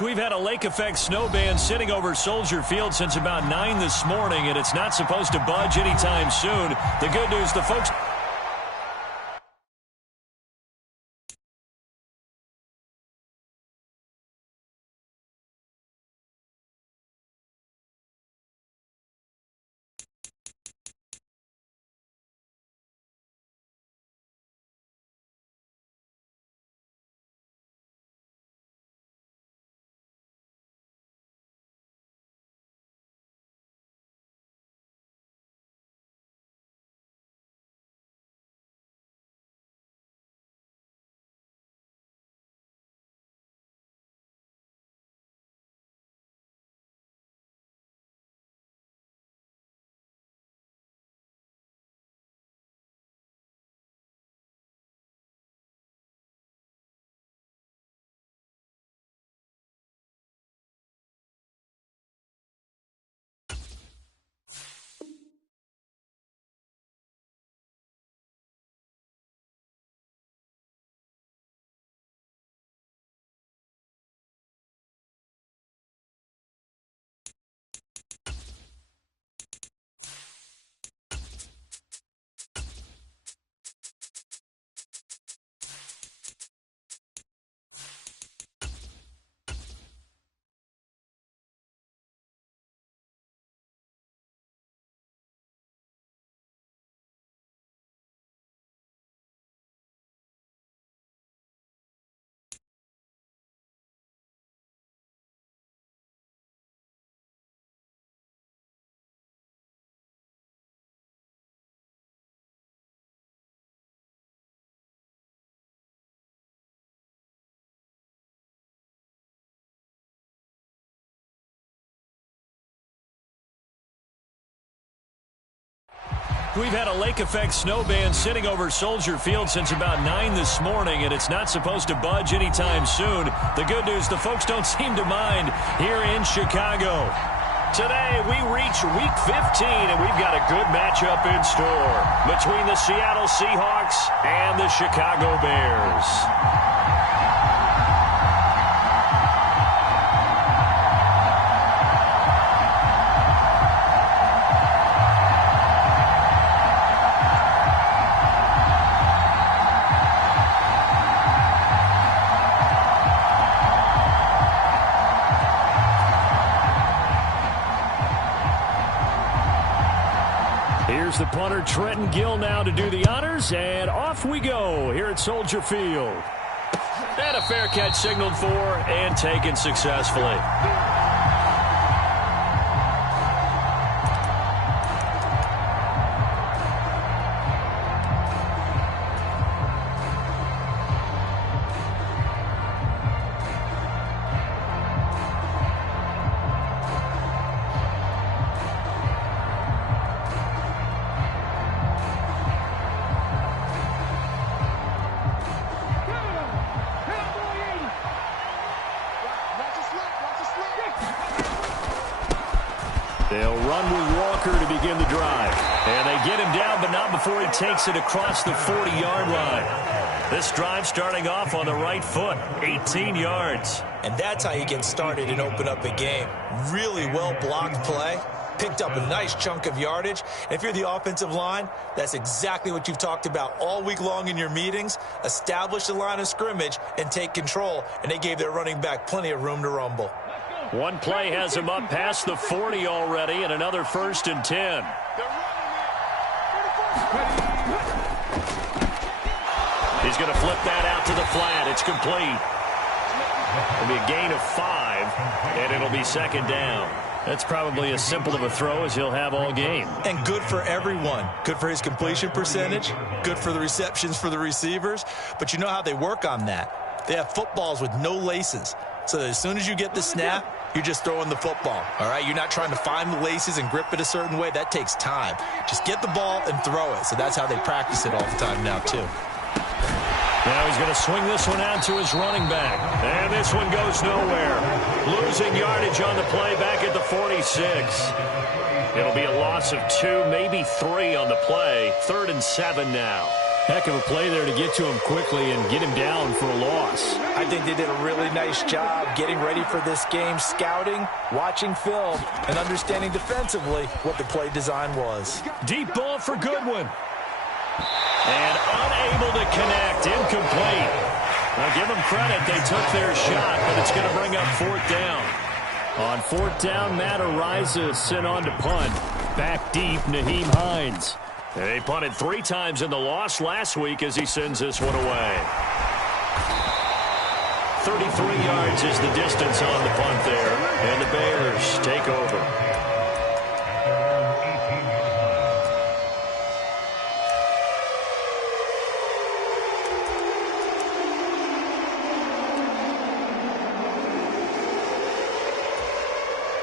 We've had a lake effect snow band sitting over Soldier Field since about 9 this morning, and it's not supposed to budge anytime soon. The good news, the folks... We've had a lake effect snow band sitting over Soldier Field since about 9 this morning, and it's not supposed to budge anytime soon. The good news, the folks don't seem to mind here in Chicago. Today, we reach Week 15, and we've got a good matchup in store between the Seattle Seahawks and the Chicago Bears. Here's the punter, Trenton Gill, now to do the honors, and off we go here at Soldier Field. And a fair catch signaled for and taken successfully. They'll run with Walker to begin the drive. And they get him down, but not before he takes it across the 40-yard line. This drive starting off on the right foot, 18 yards. And that's how you get started and open up a game. Really well-blocked play. Picked up a nice chunk of yardage. And if you're the offensive line, that's exactly what you've talked about all week long in your meetings. Establish the line of scrimmage and take control. And they gave their running back plenty of room to rumble. One play has him up past the 40 already, and another 1st and 10. He's going to flip that out to the flat. It's complete. It'll be a gain of 5, and it'll be 2nd down. That's probably as simple of a throw as he'll have all game. And good for everyone. Good for his completion percentage. Good for the receptions for the receivers. But you know how they work on that. They have footballs with no laces. So that as soon as you get the snap, you're just throwing the football. All right, you're not trying to find the laces and grip it a certain way. That takes time. Just get the ball and throw it. So that's how they practice it all the time now, too. Now he's going to swing this one out to his running back. And this one goes nowhere. Losing yardage on the play back at the 46. It'll be a loss of 2, maybe 3 on the play. 3rd and 7 now. Heck of a play there to get to him quickly and get him down for a loss. I think they did a really nice job getting ready for this game, scouting, watching film, and understanding defensively what the play design was. Deep ball for Goodwin. And unable to connect. Incomplete. Now give them credit. They took their shot, but it's going to bring up fourth down. On fourth down, Matt Ariza sent on to punt. Back deep, Nyheim Hines. They punted 3 times in the loss last week as he sends this one away. 33 yards is the distance on the punt there. And the Bears take over.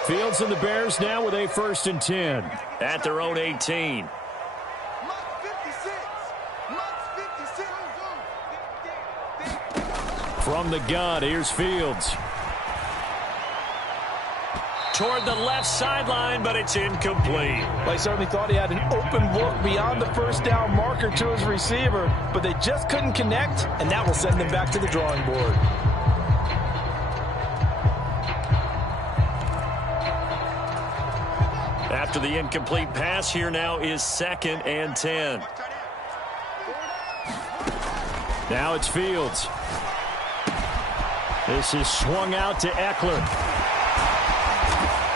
Fields and the Bears now with a 1st and 10 at their own 18. From the gun, here's Fields. Toward the left sideline, but it's incomplete. Well, he certainly thought he had an open look beyond the first down marker to his receiver, but they just couldn't connect, and that will send them back to the drawing board. After the incomplete pass, here now is 2nd and 10. Now it's Fields. This is swung out to Eckler.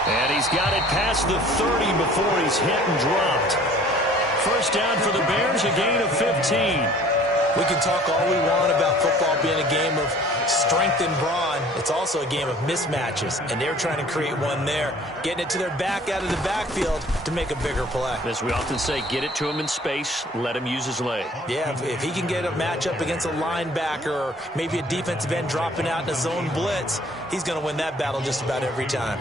And he's got it past the 30 before he's hit and dropped. First down for the Bears, a gain of 15. We can talk all we want about football being a game of strength and brawn. It's also a game of mismatches, and they're trying to create one there, getting it to their back out of the backfield to make a bigger play. As we often say, get it to him in space, let him use his leg. Yeah, if he can get a matchup against a linebacker or maybe a defensive end dropping out in a zone blitz, he's going to win that battle just about every time.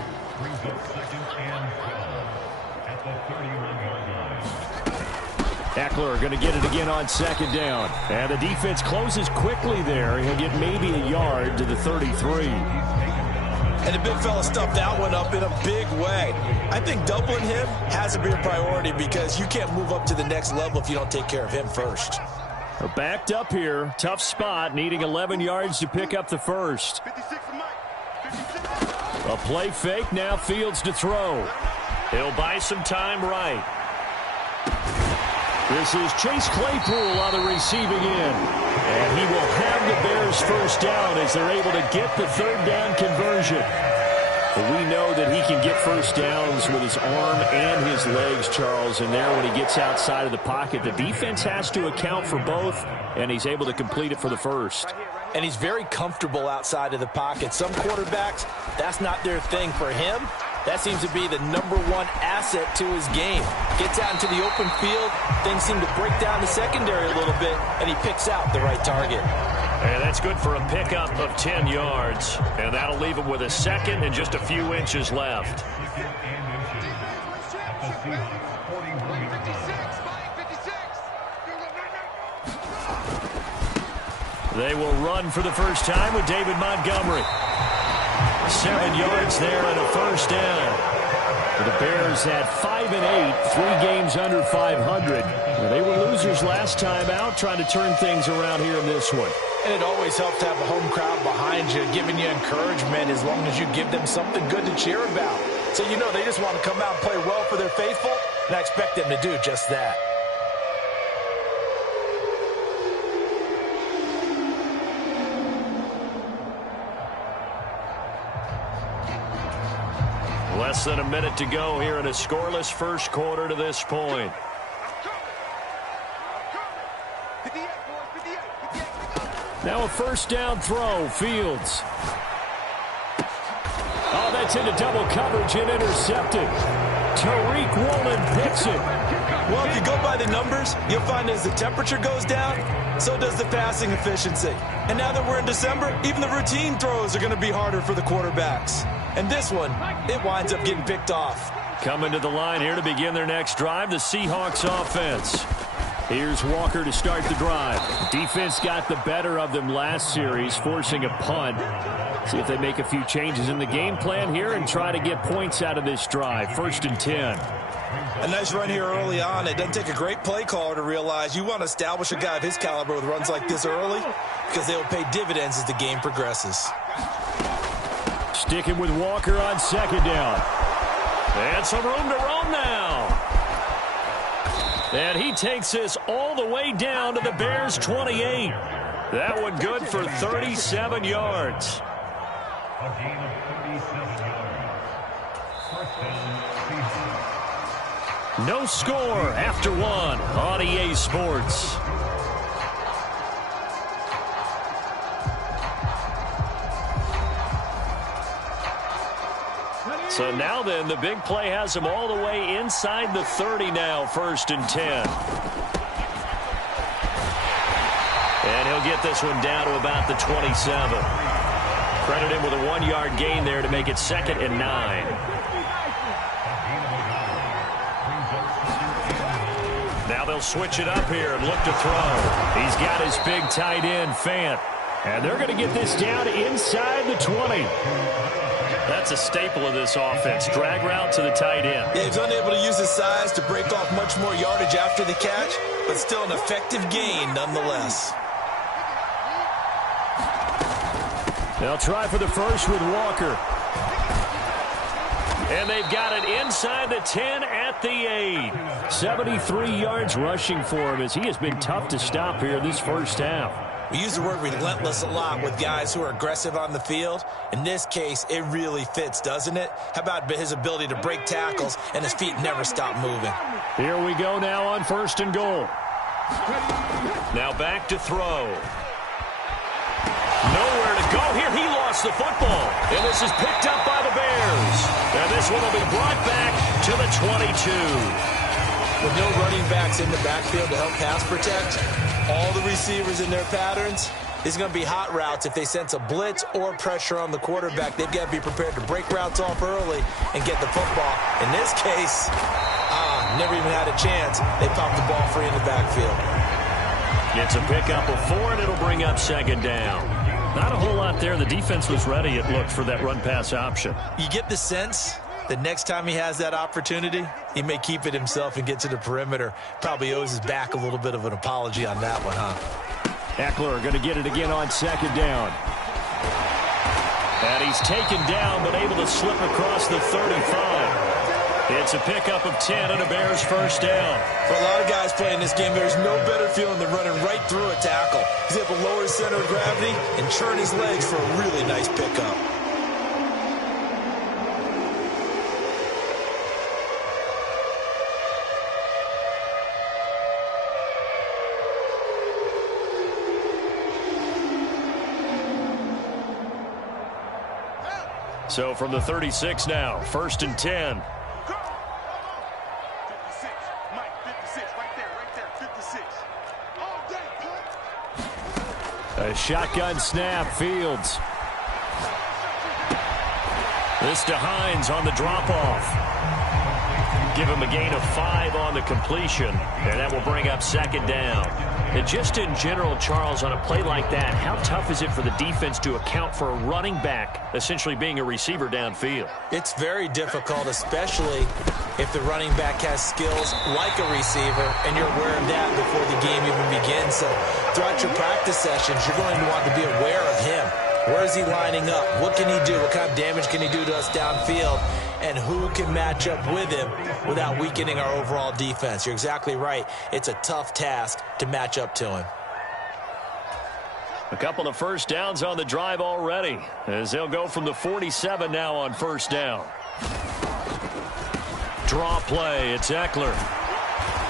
Eckler going to get it again on 2nd down. And the defense closes quickly there. He'll get maybe a yard to the 33. And the big fella stuffed that one up in a big way. I think doubling him has to be a priority because you can't move up to the next level if you don't take care of him first. Backed up here. Tough spot, needing 11 yards to pick up the first. A play fake, now Fields to throw. He'll buy some time right. This is Chase Claypool on the receiving end. And he will have the Bears first down as they're able to get the 3rd down conversion. But we know that he can get first downs with his arm and his legs, Charles. And there when he gets outside of the pocket, the defense has to account for both, and he's able to complete it for the first. And he's very comfortable outside of the pocket. Some quarterbacks, that's not their thing. For him, that seems to be the #1 asset to his game. Gets out into the open field, things seem to break down the secondary a little bit, and he picks out the right target. And that's good for a pickup of 10 yards. And that'll leave him with a 2nd and just a few inches left. They will run for the first time with David Montgomery. 7 yards there and a first down. The Bears had 5 and 8, 3 games under 500. They were losers last time out, trying to turn things around here in this one. And it always helps to have a home crowd behind you, giving you encouragement as long as you give them something good to cheer about. So you know they just want to come out and play well for their faithful, and I expect them to do just that. Less than a minute to go here in a scoreless first quarter to this point. Now a first down throw, Fields. Oh, that's into double coverage and intercepted. Tariq Woolen picks it. Well, if you go by the numbers, you'll find as the temperature goes down, so does the passing efficiency. And now that we're in December, even the routine throws are going to be harder for the quarterbacks. And this one, it winds up getting picked off. Coming to the line here to begin their next drive, the Seahawks offense. Here's Walker to start the drive. Defense got the better of them last series, forcing a punt. See if they make a few changes in the game plan here and try to get points out of this drive. 1st and 10. A nice run here early on. It doesn't take a great play caller to realize you want to establish a guy of his caliber with runs like this early because they will pay dividends as the game progresses. Sticking with Walker on second down. And some room to roam now. And he takes this all the way down to the Bears' 28. That one good for 37 yards. No score after one on EA Sports. So now then, the big play has him all the way inside the 30 now, 1st and 10. And he'll get this one down to about the 27. Credit him with a 1-yard gain there to make it 2nd and 9. Now they'll switch it up here and look to throw. He's got his big tight end, Fant. And they're going to get this down inside the 20. That's a staple of this offense. Drag route to the tight end. Yeah, he's unable to use his size to break off much more yardage after the catch, but still an effective gain nonetheless. They'll try for the first with Walker. And they've got it inside the 10 at the 8. 73 yards rushing for him as he has been tough to stop here this first half. We use the word relentless a lot with guys who are aggressive on the field. In this case, it really fits, doesn't it? How about his ability to break tackles and his feet never stop moving? Here we go now on 1st and goal. Now back to throw. Nowhere to go here. He lost the football. And this is picked up by the Bears. And this one will be brought back to the 22. With no running backs in the backfield to help pass protect, all the receivers in their patterns, it's going to be hot routes. If they sense a blitz or pressure on the quarterback, they've got to be prepared to break routes off early and get the football. In this case, never even had a chance. They popped the ball free in the backfield. It's a pickup of 4, and it'll bring up 2nd down. Not a whole lot there. The defense was ready, it looked, for that run-pass option. You get the sense that next time he has that opportunity, he may keep it himself and get to the perimeter. Probably owes his back a little bit of an apology on that one, huh? Eckler going to get it again on 2nd down. And he's taken down, but able to slip across the 35. It's a pickup of 10 and a Bears first down. For a lot of guys playing this game, there's no better feeling than running right through a tackle. He's able to lower his center of gravity and churn his legs for a really nice pickup. So from the 36 now, 1st and 10. A shotgun snap, Fields. This to Hines on the drop-off. Give him a gain of 5 on the completion, and that will bring up 2nd down. And just in general, Charles, on a play like that, how tough is it for the defense to account for a running back essentially being a receiver downfield? It's very difficult, especially if the running back has skills like a receiver, and you're aware of that before the game even begins. So throughout your practice sessions, you're going to want to be aware of him. Where is he lining up? What can he do? What kind of damage can he do to us downfield? And who can match up with him without weakening our overall defense? You're exactly right. It's a tough task to match up to him. A couple of first downs on the drive already, as they'll go from the 47 now on 1st down. Draw play, it's Eckler.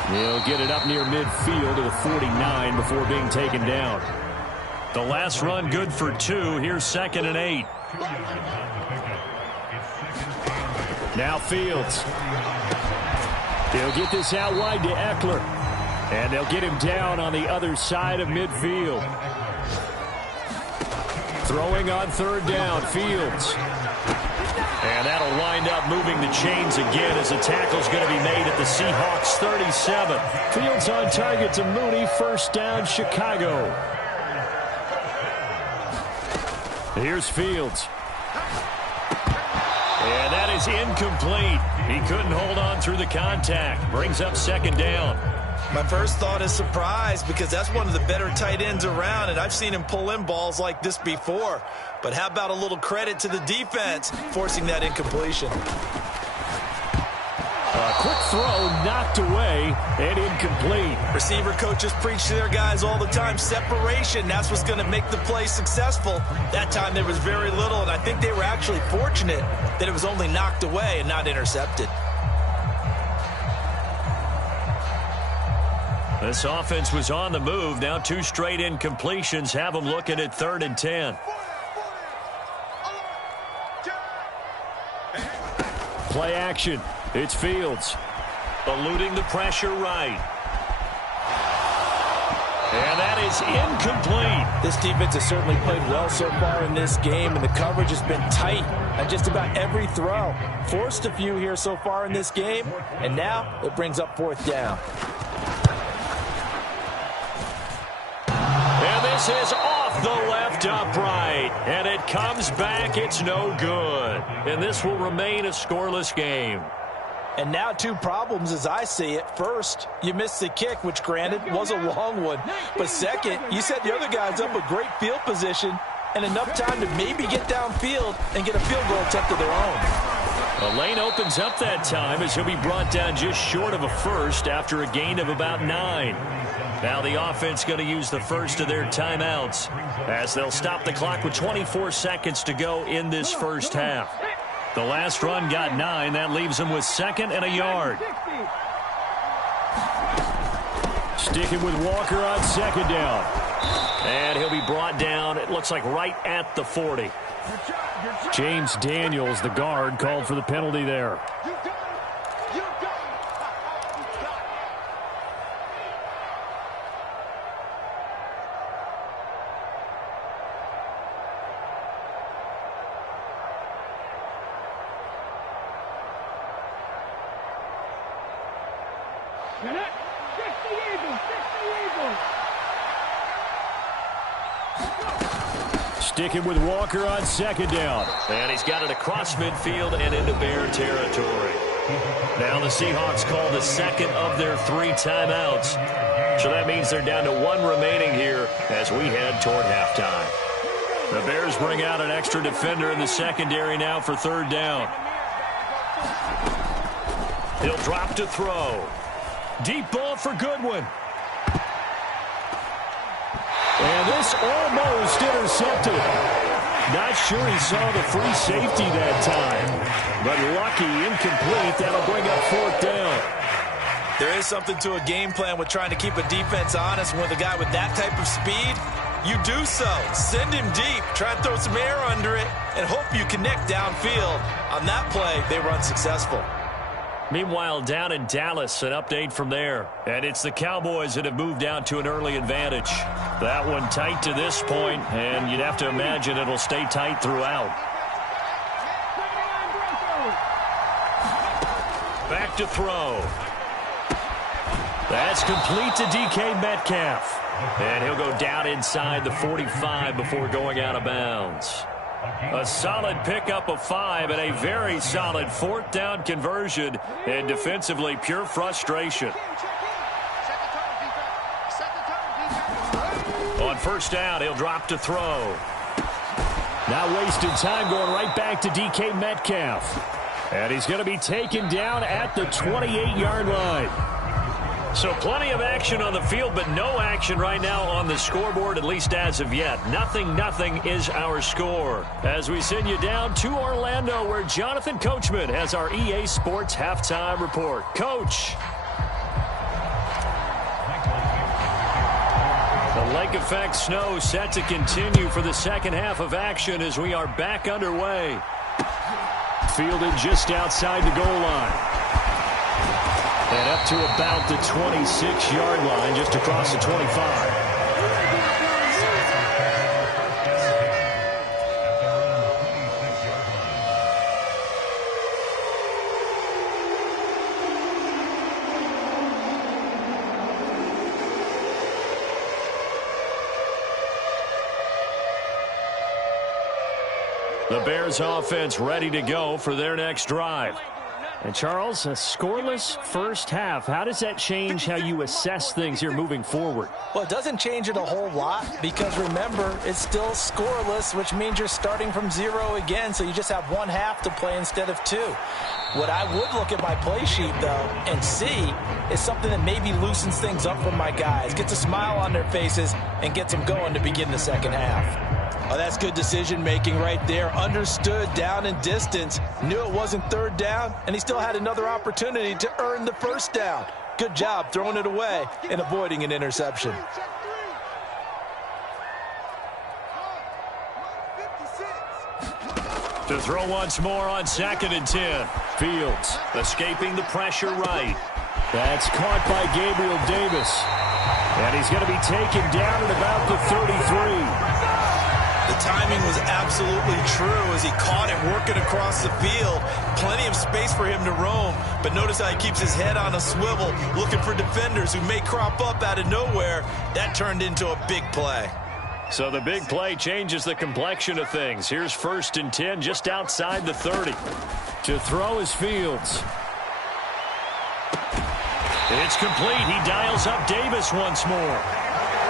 He'll get it up near midfield to the 49 before being taken down. The last run good for 2. Here's 2nd and 8. Now Fields. He'll get this out wide to Eckler. And they'll get him down on the other side of midfield. Throwing on 3rd down, Fields. And that'll wind up moving the chains again as the tackle's going to be made at the Seahawks 37. Fields on target to Mooney. 1st down, Chicago. Here's Fields. And that is incomplete. He couldn't hold on through the contact. Brings up second down. My first thought is surprise because that's one of the better tight ends around, and I've seen him pull in balls like this before. But how about a little credit to the defense forcing that incompletion? A quick throw knocked away and incomplete. Receiver coaches preach to their guys all the time. Separation, that's what's going to make the play successful. That time there was very little, and I think they were actually fortunate that it was only knocked away and not intercepted. This offense was on the move. Now 2 straight incompletions have them looking at 3rd and 10. Play action. It's Fields. Eluding the pressure right. And that is incomplete. This defense has certainly played well so far in this game, and the coverage has been tight on just about every throw. Forced a few here so far in this game, and now it brings up 4th down. And this is off the left upright. And it comes back. It's no good. And this will remain a scoreless game. And now 2 problems as I see it. First, you missed the kick, which granted was a long one. But second, you set the other guys up with great field position and enough time to maybe get downfield and get a field goal attempt of their own. The lane opens up that time as he'll be brought down just short of a first after a gain of about 9. Now the offense going to use the first of their timeouts as they'll stop the clock with 24 seconds to go in this first half. The last run got 9. That leaves them with 2nd and a yard. Sticking with Walker on 2nd down. And he'll be brought down, it looks like right at the 40. James Daniels, the guard, called for the penalty there. Sticking with Walker on 2nd down. And he's got it across midfield and into Bear territory. Now the Seahawks call the 2nd of their 3 timeouts. So that means they're down to 1 remaining here as we head toward halftime. The Bears bring out an extra defender in the secondary now for 3rd down. He'll drop to throw. Deep ball for Goodwin. And this almost intercepted. Not sure he saw the free safety that time. But lucky, incomplete. That'll bring up 4th down. There is something to a game plan with trying to keep a defense honest. With a guy with that type of speed, you do so. Send him deep. Try and throw some air under it and hope you connect downfield. On that play, they were unsuccessful. Meanwhile, down in Dallas, an update from there. And it's the Cowboys that have moved out to an early advantage. That one tight to this point, and you'd have to imagine it'll stay tight throughout. Back to throw. That's complete to DK Metcalf. And he'll go down inside the 45 before going out of bounds. A solid pickup of 5 and a very solid 4th down conversion, and defensively pure frustration. On 1st down, he'll drop to throw. Not wasting time, going right back to DK Metcalf. And he's going to be taken down at the 28-yard line. So plenty of action on the field, but no action right now on the scoreboard, at least as of yet. 0-0 is our score. As we send you down to Orlando, where Jonathan Coachman has our EA Sports halftime report. Coach. The lake effect snow set to continue for the 2nd half of action as we are back underway. Fielded just outside the goal line. And up to about the 26-yard line, just across the 25. The Bears offense ready to go for their next drive. And Charles, a scoreless first half. How does that change how you assess things here moving forward? Well, it doesn't change it a whole lot because, remember, it's still scoreless, which means you're starting from 0 again, so you just have one half to play instead of 2. What I would look at my play sheet, though, and see is something that maybe loosens things up for my guys, gets a smile on their faces, and gets them going to begin the second half. Oh, that's good decision-making right there. Understood down and distance. Knew it wasn't third down, and he still had another opportunity to earn the first down. Good job throwing it away and avoiding an interception. To throw once more on 2nd and 10. Fields escaping the pressure right. That's caught by Gabriel Davis. And he's going to be taken down at about the 33. The timing was absolutely true as he caught it working across the field. Plenty of space for him to roam, but notice how he keeps his head on a swivel, looking for defenders who may crop up out of nowhere. That turned into a big play. So the big play changes the complexion of things. Here's 1st and 10 just outside the 30. To throw is Fields. It's complete. He dials up Davis once more.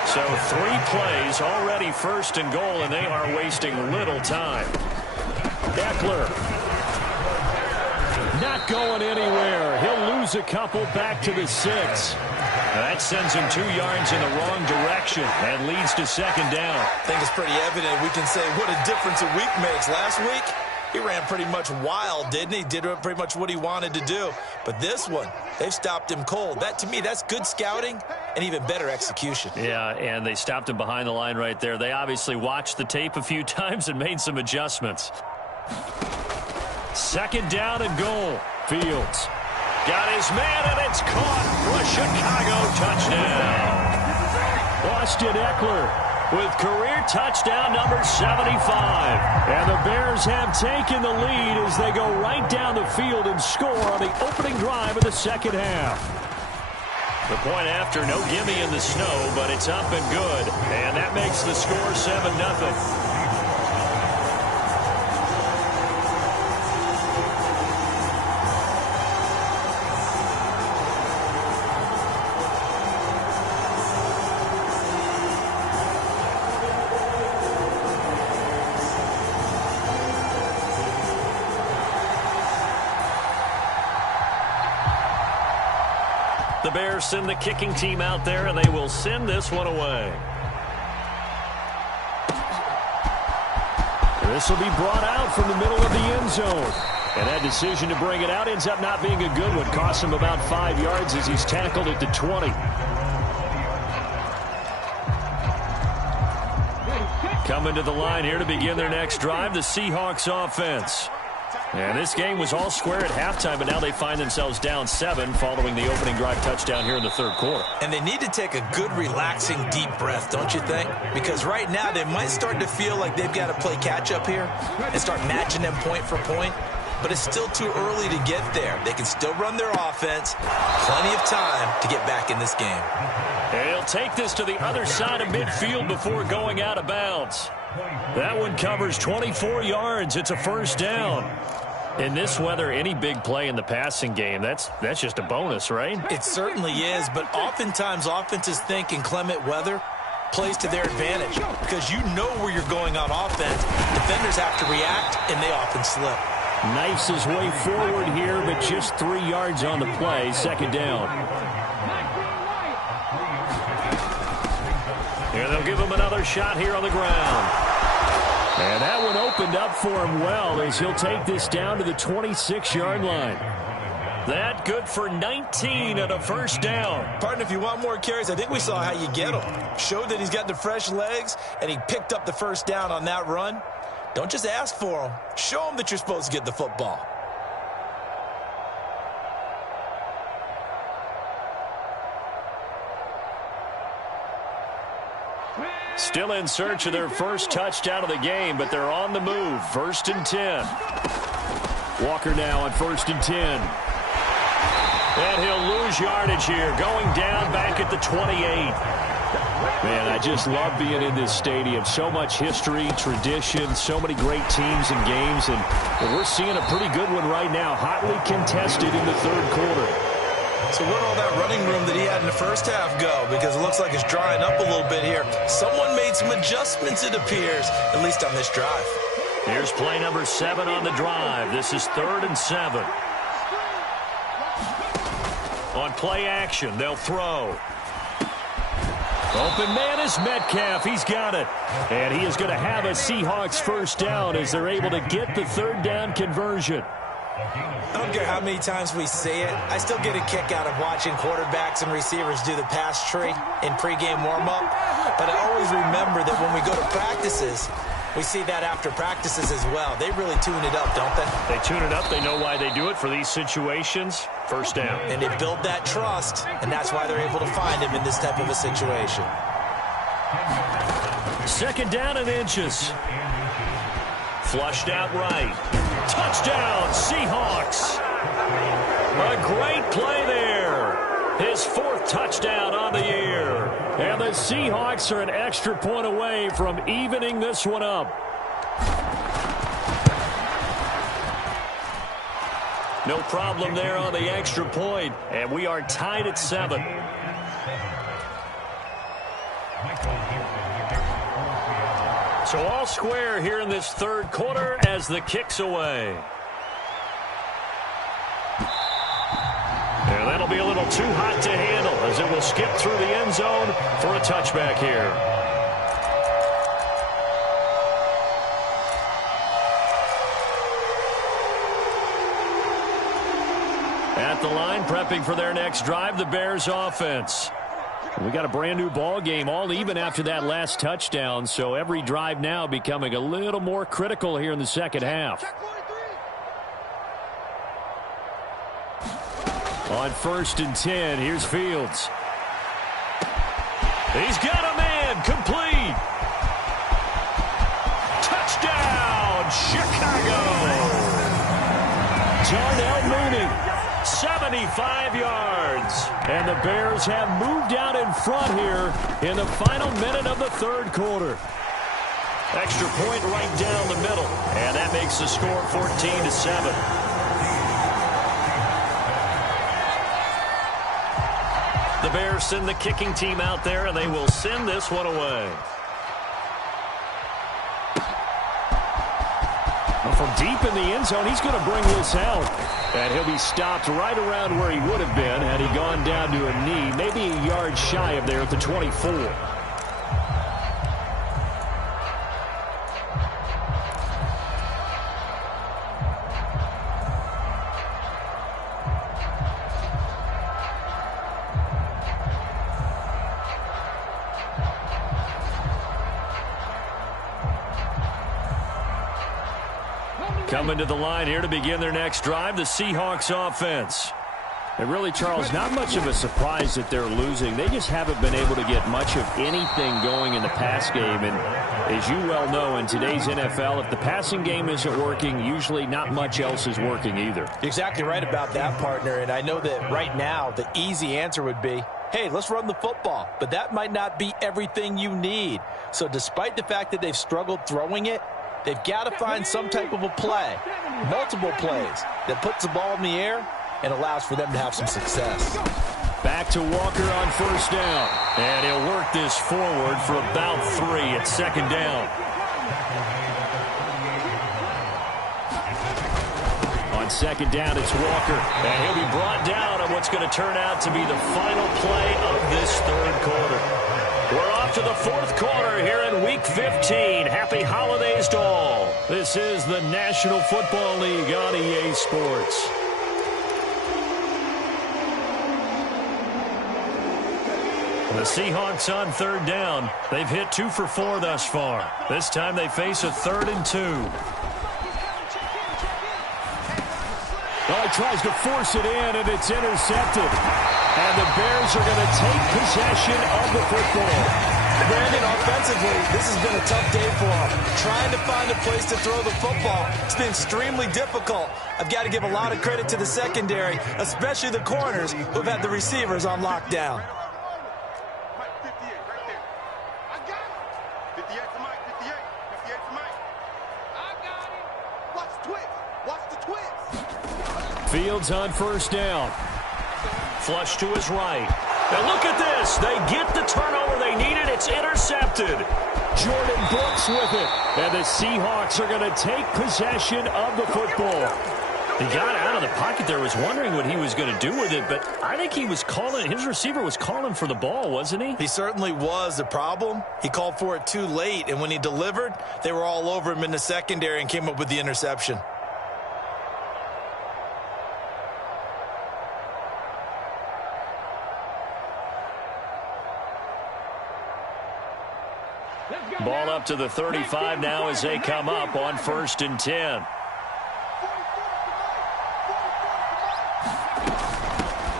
So 3 plays, already 1st and goal, and they are wasting little time. Eckler. Not going anywhere. He'll lose a couple back to the 6. That sends him 2 yards in the wrong direction and leads to 2nd down. I think it's pretty evident. We can say what a difference a week makes. Last week, he ran pretty much wild, didn't he? Did pretty much what he wanted to do. But this one, they've stopped him cold. That, to me, that's good scouting and even better execution. Yeah, and they stopped him behind the line right there. They obviously watched the tape a few times and made some adjustments. 2nd down and goal. Fields got his man, and it's caught for a Chicago touchdown. Austin Eckler with career touchdown number 75. And the Bears have taken the lead as they go right down the field and score on the opening drive of the second half. The point after, no gimme in the snow, but it's up and good. And that makes the score 7-0. The Bears send the kicking team out there, and they will send this one away. This will be brought out from the middle of the end zone. And that decision to bring it out ends up not being a good one. Costs him about 5 yards as he's tackled at the 20. Coming to the line here to begin their next drive, the Seahawks offense. And this game was all square at halftime, but now they find themselves down 7 following the opening drive touchdown here in the 3rd quarter. And they need to take a good, relaxing, deep breath, don't you think? Because right now they might start to feel like they've got to play catch-up here and start matching them point for point. But it's still too early to get there. They can still run their offense. Plenty of time to get back in this game. And he'll take this to the other side of midfield before going out of bounds. That one covers 24 yards. It's a 1st down. In this weather, any big play in the passing game, that's just a bonus, right? It certainly is, but oftentimes offenses think in clement weather plays to their advantage because you know where you're going on offense. Defenders have to react, and they often slip. Knifes his way forward here, but just 3 yards on the play. 2nd down. Here they'll give him another shot here on the ground. And that one opened up for him well as he'll take this down to the 26-yard line. That good for 19 and a 1st down. Partner, if you want more carries, I think we saw how you get him. Showed that he's got the fresh legs, and he picked up the 1st down on that run. Don't just ask for him. Show him that you're supposed to get the football. Still in search of their first touchdown of the game, but they're on the move. 1st and 10. Walker now on 1st and 10. And he'll lose yardage here, going down back at the 28. Man, I just love being in this stadium. So much history, tradition, so many great teams and games, and we're seeing a pretty good one right now, hotly contested in the third quarter. So where'd all that running room that he had in the first half go? Because it looks like it's drying up a little bit here. Someone made some adjustments, it appears, at least on this drive. Here's play number 7 on the drive. This is 3rd and 7. On play action, they'll throw. Open man is Metcalf. He's got it. And he is going to have a Seahawks first down as they're able to get the third down conversion. I don't care how many times we say it, I still get a kick out of watching quarterbacks and receivers do the pass tree in pregame warm-up. But I always remember that when we go to practices, we see that after practices as well. They really tune it up, don't they? They tune it up. They know why they do it for these situations. First down. And they build that trust, and that's why they're able to find him in this type of a situation. 2nd down and inches. Flushed out right. Touchdown, Seahawks. A great play there. His 4th touchdown on the year. And the Seahawks are an extra point away from evening this one up. No problem there on the extra point. And we are tied at 7. So all square here in this third quarter as the kick's away. And that'll be a little too hot to handle as it will skip through the end zone for a touchback here. At the line, prepping for their next drive, the Bears offense. We got a brand new ball game, all even after that last touchdown, so every drive now becoming a little more critical here in the second half. On 1st and 10, here's Fields. He's got a man, complete. Touchdown, Chicago. Darnell Mooney, 75 yards. And the Bears have moved out in front here in the final minute of the third quarter. Extra point right down the middle. And that makes the score 14-7. The Bears send the kicking team out there, and they will send this one away. From deep in the end zone, he's going to bring this out. And he'll be stopped right around where he would have been had he gone down to a knee, maybe a yard shy of there at the 24. Coming to the line here to begin their next drive, the Seahawks offense. And really, Charles, not much of a surprise that they're losing. They just haven't been able to get much of anything going in the pass game. And as you well know, in today's NFL, if the passing game isn't working, usually not much else is working either. You're exactly right about that, partner. And I know that right now the easy answer would be, hey, let's run the football. But that might not be everything you need. So despite the fact that they've struggled throwing it, they've got to find some type of a play, multiple plays, that puts the ball in the air and allows for them to have some success. Back to Walker on 1st down. And he'll work this forward for about 3 at 2nd down. On 2nd down, it's Walker. And he'll be brought down on what's going to turn out to be the final play of this third quarter. We're off to the 4th quarter here in Week 15. Happy holidays to all. This is the National Football League on EA Sports. The Seahawks on 3rd down. They've hit 2 for 4 thus far. This time they face a 3rd and 2. Well, he tries to force it in, and it's intercepted. And the Bears are going to take possession of the football. Brandon, offensively, this has been a tough day for them. Trying to find a place to throw the football. It's been extremely difficult. I've got to give a lot of credit to the secondary, especially the corners who've had the receivers on lockdown. Fields on first down. Flush to his right. And look at this. They get the turnover they needed. It's intercepted. Jordan Brooks with it. And the Seahawks are going to take possession of the football. He got out of the pocket there, was wondering what he was going to do with it, but I think he was calling, his receiver was calling for the ball, wasn't he? He certainly was. The problem, he called for it too late, and when he delivered, they were all over him in the secondary and came up with the interception. Ball up to the 35 now as they come up on 1st and 10.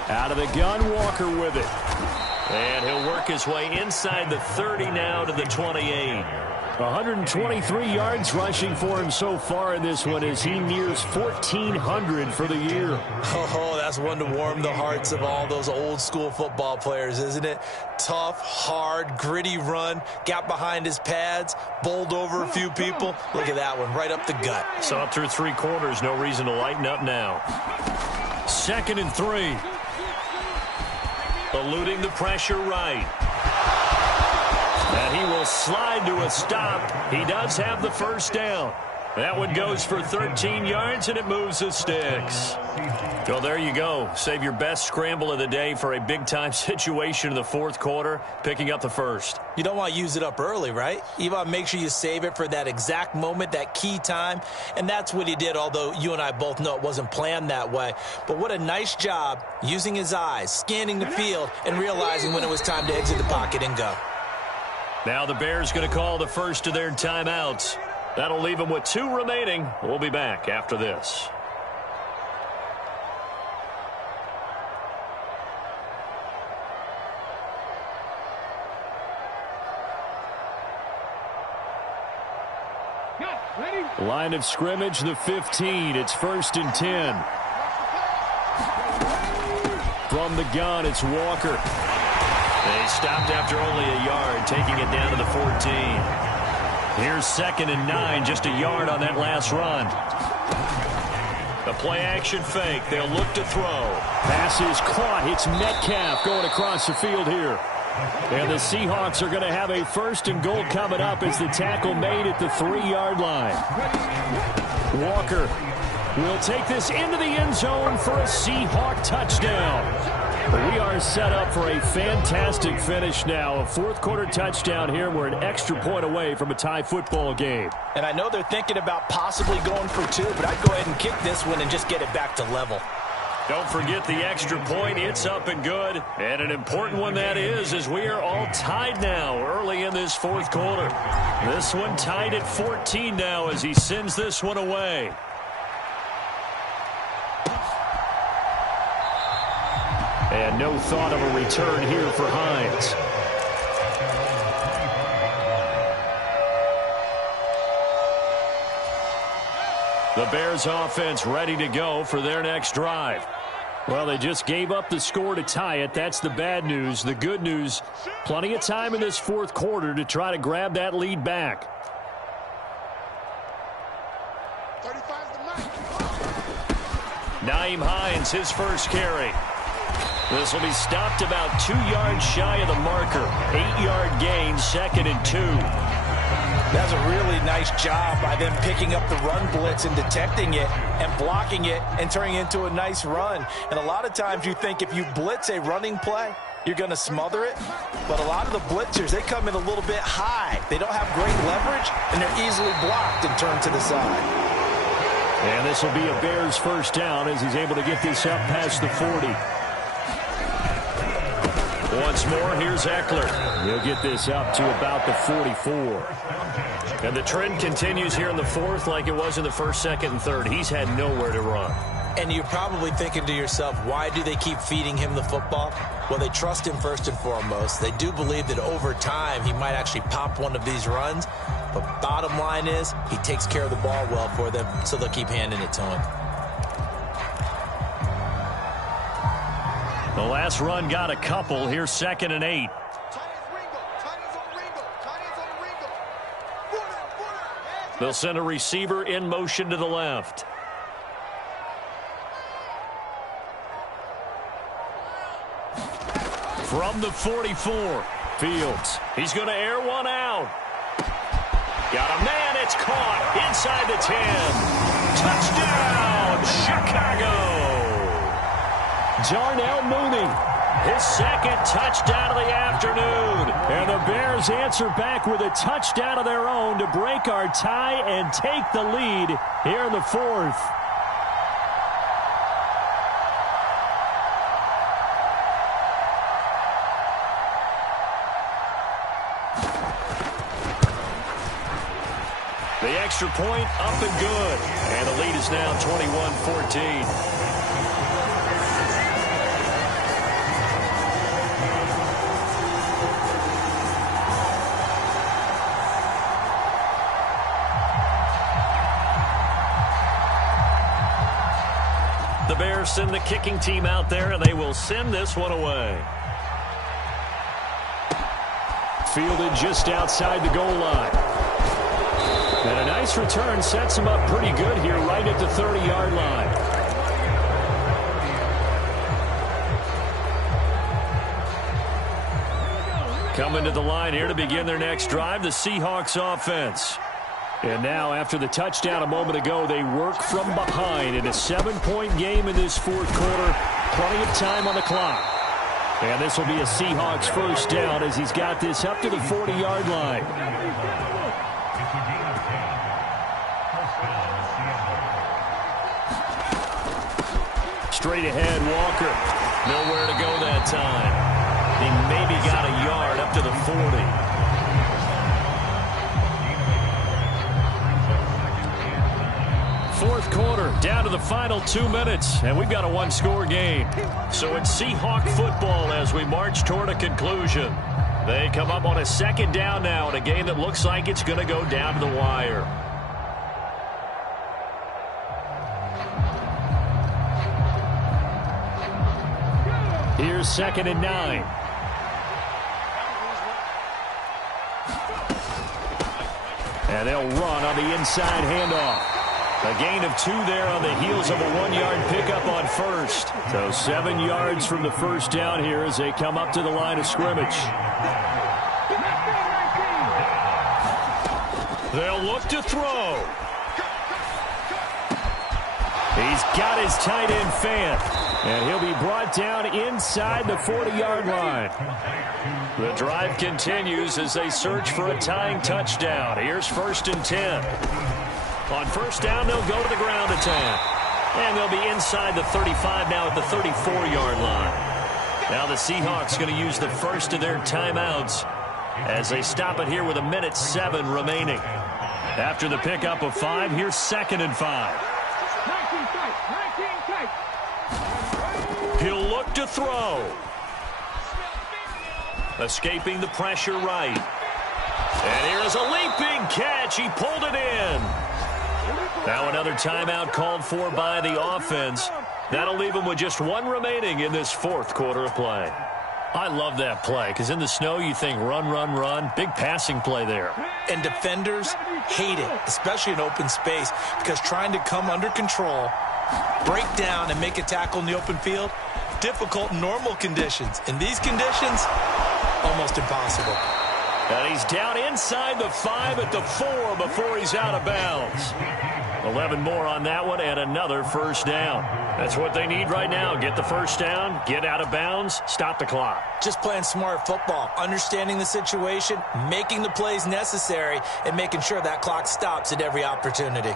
Out of the gun, Walker with it. And he'll work his way inside the 30 now to the 28. 123 yards rushing for him so far in this one as he nears 1,400 for the year. Oh, that's one to warm the hearts of all those old school football players, isn't it? Tough, hard, gritty run, got behind his pads, bowled over a few people. Look at that one, right up the gut. Saw it through 3 quarters, no reason to lighten up now. 2nd and 3. Eluding the pressure right. And he will slide to a stop. He does have the first down. That one goes for 13 yards, and it moves the sticks. Well, there you go. Save your best scramble of the day for a big-time situation in the 4th quarter, picking up the first. You don't want to use it up early, right? You want to make sure you save it for that exact moment, that key time, and that's what he did, although you and I both know it wasn't planned that way. But what a nice job using his eyes, scanning the field, and realizing when it was time to exit the pocket and go. Now the Bears going to call the first of their timeouts. That'll leave them with 2 remaining. We'll be back after this. Line of scrimmage, the 15. It's 1st and 10. From the gun, it's Walker. They stopped after only a yard, taking it down to the 14. Here's 2nd and 9, just a yard on that last run. The play-action fake. They'll look to throw. Pass is caught. It's Metcalf going across the field here. And the Seahawks are going to have a 1st and goal coming up as the tackle made at the 3-yard line. Walker will take this into the end zone for a Seahawk touchdown. We are set up for a fantastic finish now. A 4th quarter touchdown here. We're an extra point away from a tie football game. And I know they're thinking about possibly going for 2, but I'd go ahead and kick this one and just get it back to level. Don't forget the extra point. It's up and good. And an important one that is, as we are all tied now early in this 4th quarter. This one tied at 14 now as he sends this one away. And no thought of a return here for Hines. The Bears offense ready to go for their next drive. Well, they just gave up the score to tie it. That's the bad news. The good news, plenty of time in this 4th quarter to try to grab that lead back. Nyheim Hines, his first carry. This will be stopped about 2 yards shy of the marker. 8-yard gain, 2nd and 2. That's a really nice job by them picking up the run blitz and detecting it and blocking it and turning it into a nice run. And a lot of times you think if you blitz a running play, you're going to smother it. But a lot of the blitzers, they come in a little bit high. They don't have great leverage, and they're easily blocked and turned to the side. And this will be a Bears first down as he's able to get this up past the 40. Once more, here's Eckler. He'll get this up to about the 44. And the trend continues here in the 4th like it was in the 1st, 2nd, and 3rd. He's had nowhere to run. And you're probably thinking to yourself, why do they keep feeding him the football? Well, they trust him first and foremost. They do believe that over time he might actually pop one of these runs. But bottom line is he takes care of the ball well for them, so they'll keep handing it to him. The last run got a couple. Here's 2nd and 8. They'll send a receiver in motion to the left. From the 44, Fields. He's going to air one out. Got a man. It's caught inside the 10. Touchdown, Chicago. Darnell Mooney, his second touchdown of the afternoon. And the Bears answer back with a touchdown of their own to break our tie and take the lead here in the fourth. The extra point up and good. And the lead is now 21-14. The Bears send the kicking team out there, and they will send this one away. Fielded just outside the goal line. And a nice return sets him up pretty good here right at the 30-yard line. Coming to the line here to begin their next drive, the Seahawks offense. And now, after the touchdown a moment ago, they work from behind in a 7-point game in this fourth quarter. Plenty of time on the clock. And this will be a Seahawks first down as he's got this up to the 40-yard line. Straight ahead, Walker. Nowhere to go that time. He maybe got a yard up to the 40. Fourth quarter, down to the final 2 minutes, and we've got a one-score game. So it's Seahawk football as we march toward a conclusion. They come up on a second down now in a game that looks like it's going to go down to the wire. Here's 2nd and 9. And they'll run on the inside handoff. A gain of 2 there on the heels of a 1-yard pickup on first. So 7 yards from the first down here as they come up to the line of scrimmage. They'll look to throw. He's got his tight end Fant. And he'll be brought down inside the 40-yard line. The drive continues as they search for a tying touchdown. Here's 1st and 10. On first down, they'll go to the ground attack. And they'll be inside the 35 now at the 34-yard line. Now the Seahawks going to use the first of their timeouts as they stop it here with 1:07 remaining. After the pickup of 5, here's 2nd and 5. He'll look to throw. Escaping the pressure right. And here's a leaping catch. He pulled it in. Now another timeout called for by the offense. That'll leave them with just 1 remaining in this fourth quarter of play. I love that play because in the snow you think run, run, run. Big passing play there. And defenders hate it, especially in open space, because trying to come under control, break down, and make a tackle in the open field, difficult in normal conditions. In these conditions, almost impossible. And he's down inside the 5 at the 4 before he's out of bounds. 11 more on that one and another first down. That's what they need right now. Get the first down, get out of bounds, stop the clock. Just playing smart football, understanding the situation, making the plays necessary, and making sure that clock stops at every opportunity.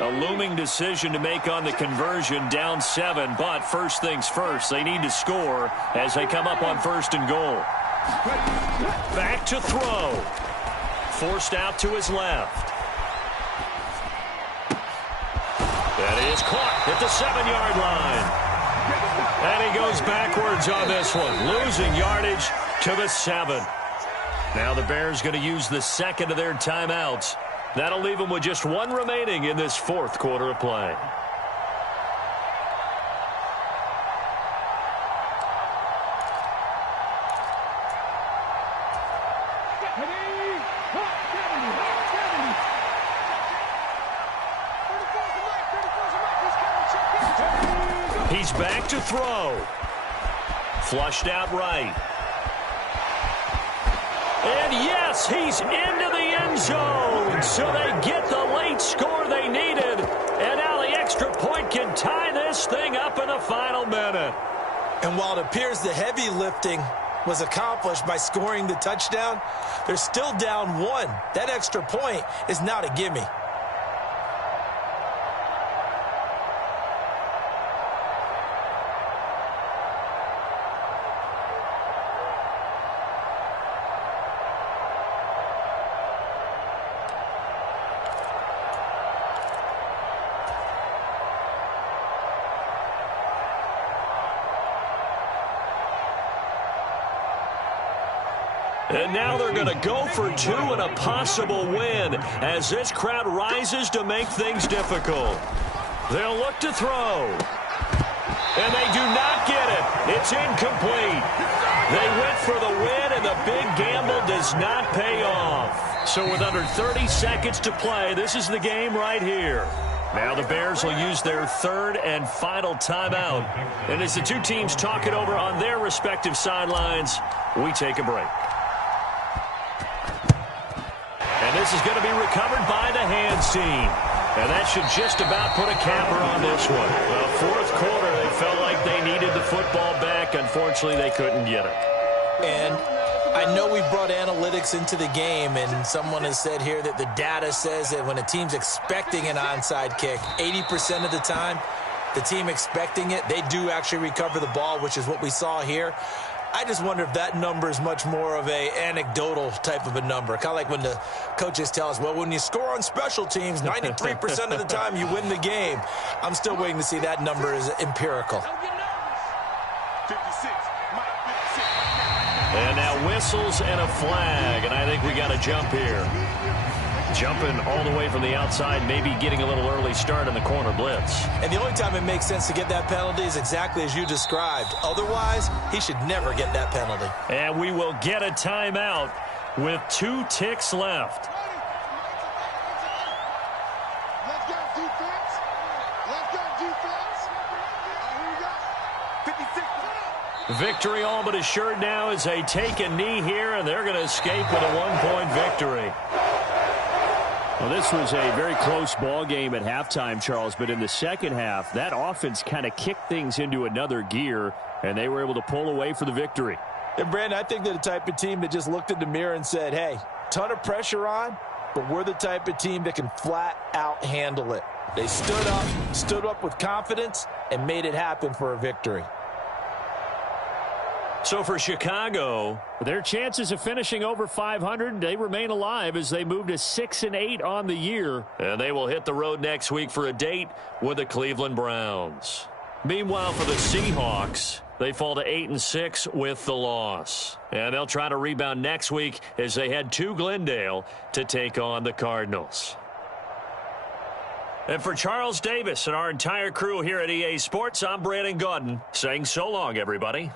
A looming decision to make on the conversion, down 7, but first things first, they need to score as they come up on 1st and goal. Back to throw. Forced out to his left. That is caught at the 7-yard line. And he goes backwards on this one, losing yardage to the 7. Now the Bears going to use the second of their timeouts. That'll leave them with just 1 remaining in this fourth quarter of play. He's back to throw. Flushed out right. And yes, he's into the end zone. So they get the late score they needed. And now the extra point can tie this thing up in the final minute. And while it appears the heavy lifting was accomplished by scoring the touchdown, they're still down 1. That extra point is now to gimme. And now they're going to go for 2 and a possible win as this crowd rises to make things difficult. They'll look to throw. And they do not get it. It's incomplete. They went for the win, and the big gamble does not pay off. So with under 30 seconds to play, this is the game right here. Now the Bears will use their 3rd and final timeout. And as the two teams talk it over on their respective sidelines, we take a break. And this is going to be recovered by the hands team. And that should just about put a capper on this one. Well, 4th quarter, they felt like they needed the football back. Unfortunately, they couldn't get it. And I know we brought analytics into the game, and someone has said here that the data says that when a team's expecting an onside kick, 80% of the time, the team expecting it, they do actually recover the ball, which is what we saw here. I just wonder if that number is much more of a anecdotal type of a number. Kind of like when the coaches tell us, well, when you score on special teams, 93% of the time you win the game. I'm still waiting to see that number is empirical. And now whistles and a flag, and I think we got to jump here. Jumping all the way from the outside, maybe getting a little early start in the corner blitz. And the only time it makes sense to get that penalty is exactly as you described. Otherwise, he should never get that penalty. And we will get a timeout with 2 ticks left. Let's go, defense. Let's go, defense. Here we go. 56. Victory all but assured now as they take a knee here, and they're going to escape with a 1-point victory. Well, this was a very close ball game at halftime, Charles, but in the second half, that offense kind of kicked things into another gear, and they were able to pull away for the victory. And, Brandon, I think they're the type of team that just looked in the mirror and said, hey, ton of pressure on, but we're the type of team that can flat out handle it. They stood up with confidence, and made it happen for a victory. So for Chicago, their chances of finishing over 500, they remain alive as they move to 6-8 on the year. And they will hit the road next week for a date with the Cleveland Browns. Meanwhile, for the Seahawks, they fall to 8-6 with the loss. And they'll try to rebound next week as they head to Glendale to take on the Cardinals. And for Charles Davis and our entire crew here at EA Sports, I'm Brandon Gaudin saying so long, everybody.